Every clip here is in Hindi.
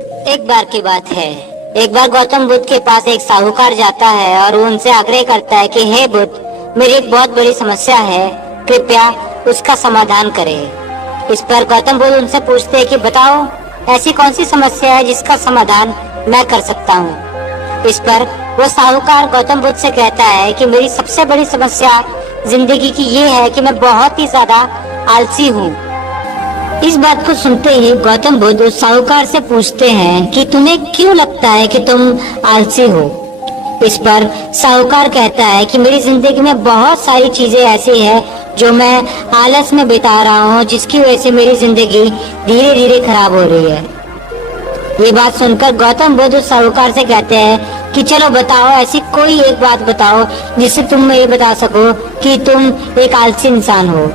एक बार की बात है। एक बार गौतम बुद्ध के पास एक साहूकार जाता है और वो उनसे आग्रह करता है कि हे बुद्ध, मेरी एक बहुत बड़ी समस्या है, कृपया उसका समाधान करें। इस पर गौतम बुद्ध उनसे पूछते हैं कि बताओ, ऐसी कौन सी समस्या है जिसका समाधान मैं कर सकता हूँ। इस पर वो साहूकार गौतम बुद्ध से कहता है कि मेरी सबसे बड़ी समस्या जिंदगी की ये है कि मैं बहुत ही ज्यादा आलसी हूँ। इस बात को सुनते ही गौतम बुद्ध उस साहूकार से पूछते हैं कि तुम्हें क्यों लगता है कि तुम आलसी हो। इस पर साहूकार कहता है कि मेरी जिंदगी में बहुत सारी चीजें ऐसी हैं जो मैं आलस में बिता रहा हूँ, जिसकी वजह से मेरी जिंदगी धीरे धीरे खराब हो रही है। ये बात सुनकर गौतम बुद्ध उस साहूकार से कहते हैं कि चलो बताओ, ऐसी कोई एक बात बताओ जिससे तुम ये बता सको कि तुम एक आलसी इंसान हो।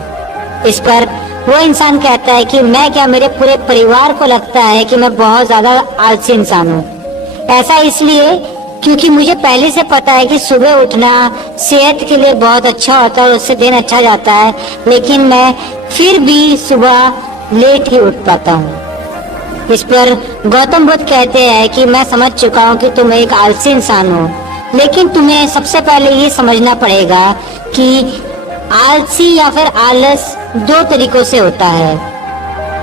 इस पर वो इंसान कहता है कि मैं क्या, मेरे पूरे परिवार को लगता है कि मैं बहुत ज्यादा आलसी इंसान हूँ। ऐसा इसलिए क्योंकि मुझे पहले से पता है कि सुबह उठना सेहत के लिए बहुत अच्छा होता है और उससे दिन अच्छा जाता है, लेकिन मैं फिर भी सुबह लेट ही उठ पाता हूँ। इस पर गौतम बुद्ध कहते हैं कि मैं समझ चुका हूँ कि तुम एक आलसी इंसान हो, लेकिन तुम्हें सबसे पहले ये समझना पड़ेगा कि आलसी या फिर आलस दो तरीकों से होता है।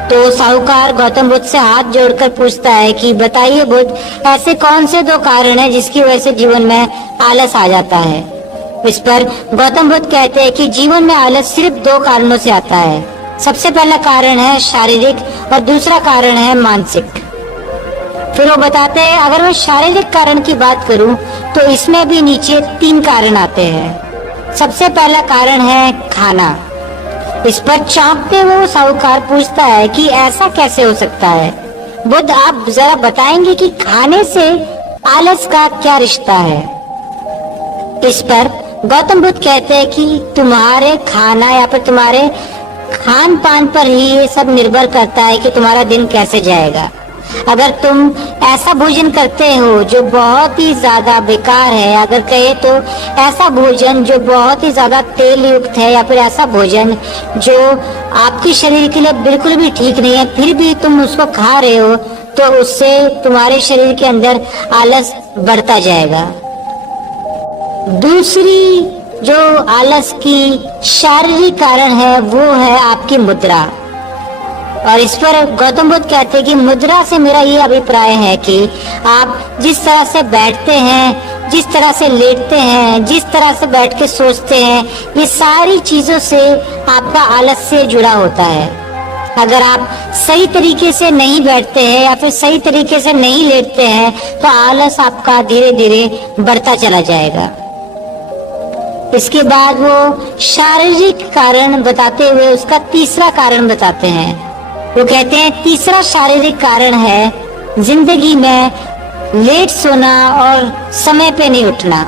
तो साहूकार गौतम बुद्ध से हाथ जोड़कर पूछता है कि बताइए बुद्ध, ऐसे कौन से दो कारण हैं जिसकी वजह से जीवन में आलस आ जाता है। इस पर गौतम बुद्ध कहते हैं कि जीवन में आलस सिर्फ दो कारणों से आता है। सबसे पहला कारण है शारीरिक और दूसरा कारण है मानसिक। फिर वो बताते हैं अगर मैं शारीरिक कारण की बात करूं तो इसमें भी नीचे 3 कारण आते हैं। सबसे पहला कारण है खाना। इस पर चौंकते हुए साहूकार पूछता है कि ऐसा कैसे हो सकता है। बुद्ध, आप जरा बताएंगे कि खाने से आलस का क्या रिश्ता है। इस पर गौतम बुद्ध कहते हैं कि तुम्हारे खाना या फिर तुम्हारे खान पान पर ही ये सब निर्भर करता है कि तुम्हारा दिन कैसे जाएगा। अगर तुम ऐसा भोजन करते हो जो बहुत ही ज्यादा बेकार है, अगर कहे तो ऐसा भोजन जो बहुत ही ज्यादा तेल युक्त है, या फिर ऐसा भोजन जो आपके शरीर के लिए बिल्कुल भी ठीक नहीं है, फिर भी तुम उसको खा रहे हो, तो उससे तुम्हारे शरीर के अंदर आलस बढ़ता जाएगा। दूसरी जो आलस की शारीरिक कारण है वो है आपकी मुद्रा। और इस पर गौतम बुद्ध कहते हैं कि मुद्रा से मेरा ये अभिप्राय है कि आप जिस तरह से बैठते हैं, जिस तरह से लेटते हैं, जिस तरह से बैठ के सोचते हैं, ये सारी चीजों से आपका आलस से जुड़ा होता है। अगर आप सही तरीके से नहीं बैठते हैं या फिर सही तरीके से नहीं लेटते हैं तो आलस आपका धीरे धीरे बढ़ता चला जाएगा। इसके बाद वो शारीरिक कारण बताते हुए उसका तीसरा कारण बताते हैं। वो कहते हैं तीसरा शारीरिक कारण है जिंदगी में लेट सोना और समय पे नहीं उठना।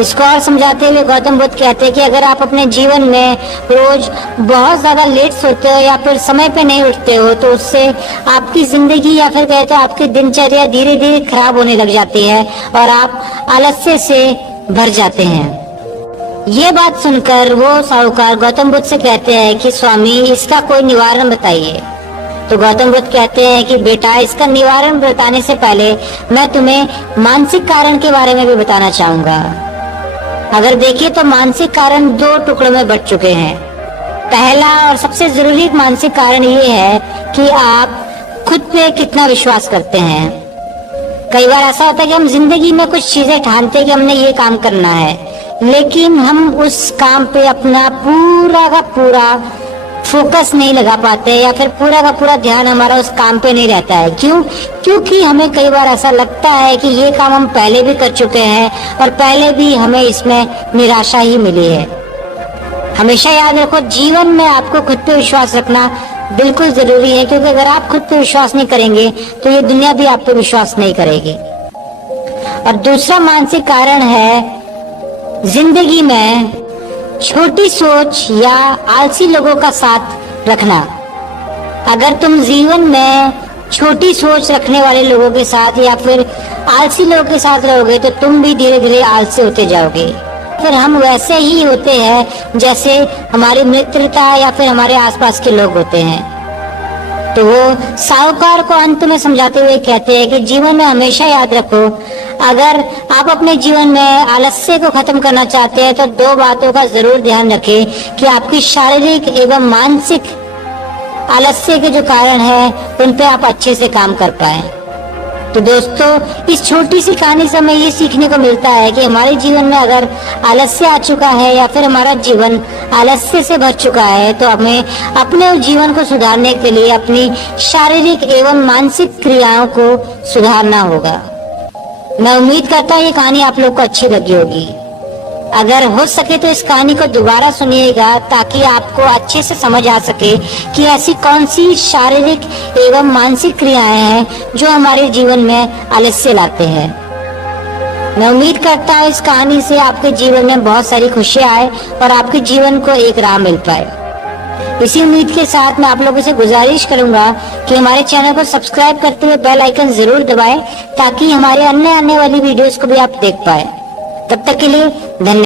इसको और समझाते हुए गौतम बुद्ध कहते हैं कि अगर आप अपने जीवन में रोज बहुत ज्यादा लेट सोते हो या फिर समय पे नहीं उठते हो तो उससे आपकी जिंदगी या फिर कहते हैं आपकी दिनचर्या धीरे धीरे खराब होने लग जाती है और आप आलस्य से भर जाते हैं। ये बात सुनकर वो साहूकार गौतम बुद्ध से कहते हैं कि स्वामी, इसका कोई निवारण बताइए। तो गौतम बुद्ध कहते हैं कि बेटा, इसका निवारण बताने से पहले मैं तुम्हें मानसिक कारण के बारे में भी बताना चाहूंगा। अगर देखिए तो मानसिक कारण 2 टुकड़ों में बंट चुके हैं। पहला और सबसे जरूरी मानसिक कारण ये है कि आप खुद पे कितना विश्वास करते हैं। कई बार ऐसा होता है कि हम जिंदगी में कुछ चीजें ठानते हैं कि हमने ये काम करना है, लेकिन हम उस काम पे अपना पूरा का पूरा फोकस नहीं लगा पाते या फिर पूरा का पूरा ध्यान हमारा उस काम पे नहीं रहता है। क्यों? क्योंकि हमें कई बार ऐसा लगता है कि ये काम हम पहले भी कर चुके हैं और पहले भी हमें इसमें निराशा ही मिली है। हमेशा याद रखो, जीवन में आपको खुद पे विश्वास रखना बिल्कुल जरूरी है, क्योंकि अगर आप खुद पे विश्वास नहीं करेंगे तो ये दुनिया भी आप पे विश्वास नहीं करेगी। और दूसरा मानसिक कारण है जिंदगी में छोटी सोच या आलसी लोगों का साथ रखना। अगर तुम जीवन में छोटी सोच रखने वाले लोगों के साथ या फिर आलसी लोगों के साथ रहोगे तो तुम भी धीरे धीरे आलसी होते जाओगे। फिर हम वैसे ही होते हैं जैसे हमारी मित्रता या फिर हमारे आसपास के लोग होते हैं। तो वो साहूकार को अंत में समझाते हुए कहते हैं कि जीवन में हमेशा याद रखो, अगर आप अपने जीवन में आलस्य को खत्म करना चाहते हैं तो दो बातों का जरूर ध्यान रखें कि आपकी शारीरिक एवं मानसिक आलस्य के जो कारण है उन पे आप अच्छे से काम कर पाए। तो दोस्तों, इस छोटी सी कहानी से हमें ये सीखने को मिलता है कि हमारे जीवन में अगर आलस्य आ चुका है या फिर हमारा जीवन आलस्य से भर चुका है तो हमें अपने जीवन को सुधारने के लिए अपनी शारीरिक एवं मानसिक क्रियाओं को सुधारना होगा। मैं उम्मीद करता हूँ ये कहानी आप लोग को अच्छी लगी होगी। अगर हो सके तो इस कहानी को दोबारा सुनिएगा ताकि आपको अच्छे से समझ आ सके कि ऐसी कौन सी शारीरिक एवं मानसिक क्रियाएं हैं जो हमारे जीवन में आलस्य लाते हैं। मैं उम्मीद करता हूँ इस कहानी से आपके जीवन में बहुत सारी खुशियां आए और आपके जीवन को एक राह मिल पाए। इसी उम्मीद के साथ मैं आप लोगों से गुजारिश करूंगा कि हमारे चैनल को सब्सक्राइब करते हुए बेल आइकन जरूर दबाएं ताकि हमारे अन्य आने वाली वीडियोस को भी आप देख पाए। तब तक के लिए धन्यवाद।